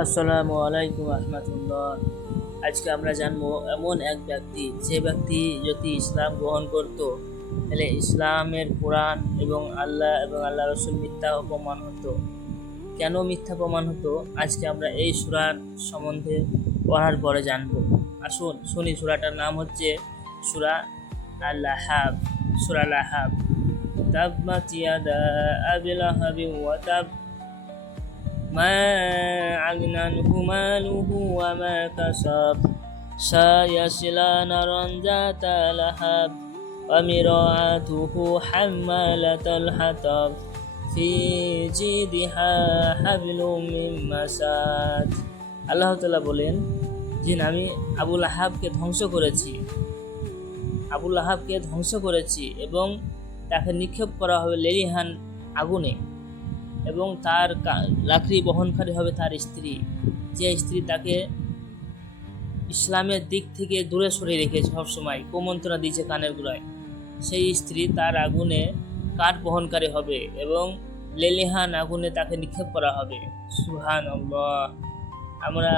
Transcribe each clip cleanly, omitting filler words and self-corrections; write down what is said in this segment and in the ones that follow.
আসসালামু আলাইকুম রহমতুল্লাহ। আজকে আমরা জানবো এমন এক ব্যক্তি, যে ব্যক্তি যদি ইসলাম গ্রহণ করত তাহলে ইসলামের কোরআন এবং আল্লাহ রসুল মিথ্যা অপমান হতো। কেন মিথ্যা প্রমাণ হতো, আজকে আমরা এই সূরার সম্বন্ধে পড়ার পরে জানবো। আসুন শুনি। সূরাটার নাম হচ্ছে সূরা আল-লাহাব। সূরা লাহাব। তাব্বাত ইয়াদা আবি লাহাবিন ওয়া তাব মা আগনা আনহু মালুহু ওয়া মা কাসাব সায়াসলা নারান যাতা লাহাব ওয়া মিরাআতুহু হাম্মালাতাল হাতাব ফি জিদিহা হাবলুম মিন মাসাদ। আল্লাহ তাআলা বলেন যে আমি আবু লাহাবকে ধ্বংস করেছি এবং তাকে নিক্ষেপ করা হবে লেলিহান আগুনে, এবং তার লাকড়ি বহনকারী হবে তার স্ত্রী, যে স্ত্রী তাকে ইসলামের দিক থেকে দূরে সরিয়ে রেখেছে, সবসময় কুমন্ত্রণা দিয়েছে কানের গোড়ায়। সেই স্ত্রী তার আগুনে কাঠ বহনকারী হবে এবং লেলিহান আগুনে তাকে নিক্ষেপ করা হবে। সুবহানাল্লাহ। আমরা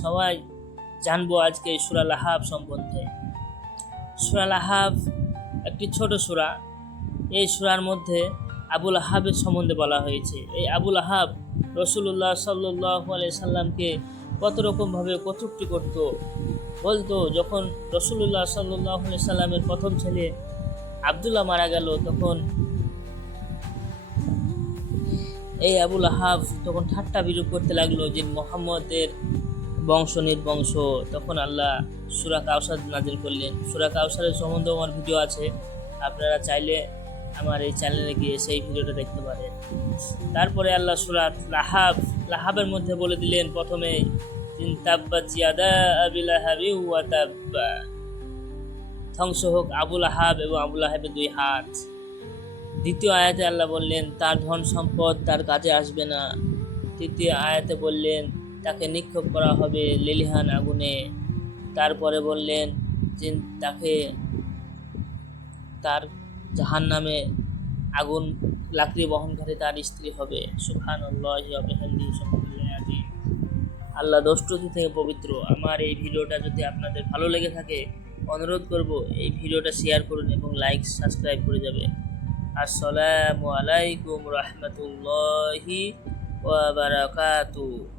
সবাই জানবো আজকে সূরা লাহাব সম্বন্ধে। সূরা লাহাব একটি ছোট সূরা। এই সূরার মধ্যে আবু লাহাবের সম্বন্ধে বলা হয়েছে। এই আবু লাহাব রাসূলুল্লাহ সাল্লাল্লাহু আলাইহি সাল্লামকে কত রকমভাবে কটূক্তি করত। বলতো, যখন রাসূলুল্লাহ সাল্লাল্লাহু আলাইহি সাল্লামের প্রথম ছেলে আব্দুল্লাহ মারা গেল, তখন এই আবু লাহাব তখন ঠাট্টা বিরূপ করতে লাগলো যে মুহাম্মদের বংশ নির্বংশ। তখন আল্লাহ সূরা কাউসার নাজিল করলেন। সূরা কাউসারের সম্বন্ধে আমার ভিডিও আছে, আপনারা চাইলে আমার এই চ্যানেলে গিয়ে সেই ভিডিওটা দেখতে পারেন। তারপরে আল্লাহ সূরা লাহাবের মধ্যে বলে দিলেন প্রথমে, তাব্বাত ইয়াদা আবি লাহাবি ওয়া তাব্বা, ধ্বংস হোক আবু লাহাব এবং আবু লাহাবের দুই হাত। দ্বিতীয় আয়াতে আল্লাহ বললেন তার ধন সম্পদ তার কাজে আসবে না। তৃতীয় আয়াতে বললেন তাকে নিক্ষেপ করা হবে লেলিহান আগুনে। তারপরে বললেন যে তাকে তার জাহান্নামে আগুন লাকড়ি বহনকারী তার স্ত্রী হবে। সুবহানাল্লাহি ওয়া বিহামদিহি সুবহানাল্লাহিল আযীম। আল্লাহ দোষত্রুটি থেকে পবিত্র। আমার এই ভিডিওটা যদি আপনাদের ভালো লেগে থাকে, অনুরোধ করব এই ভিডিওটা শেয়ার করুন এবং লাইক সাবস্ক্রাইব করে যাবেন। আসসালামু আলাইকুম রহমতুল্লাহি ওয়া বারাকাতুহু।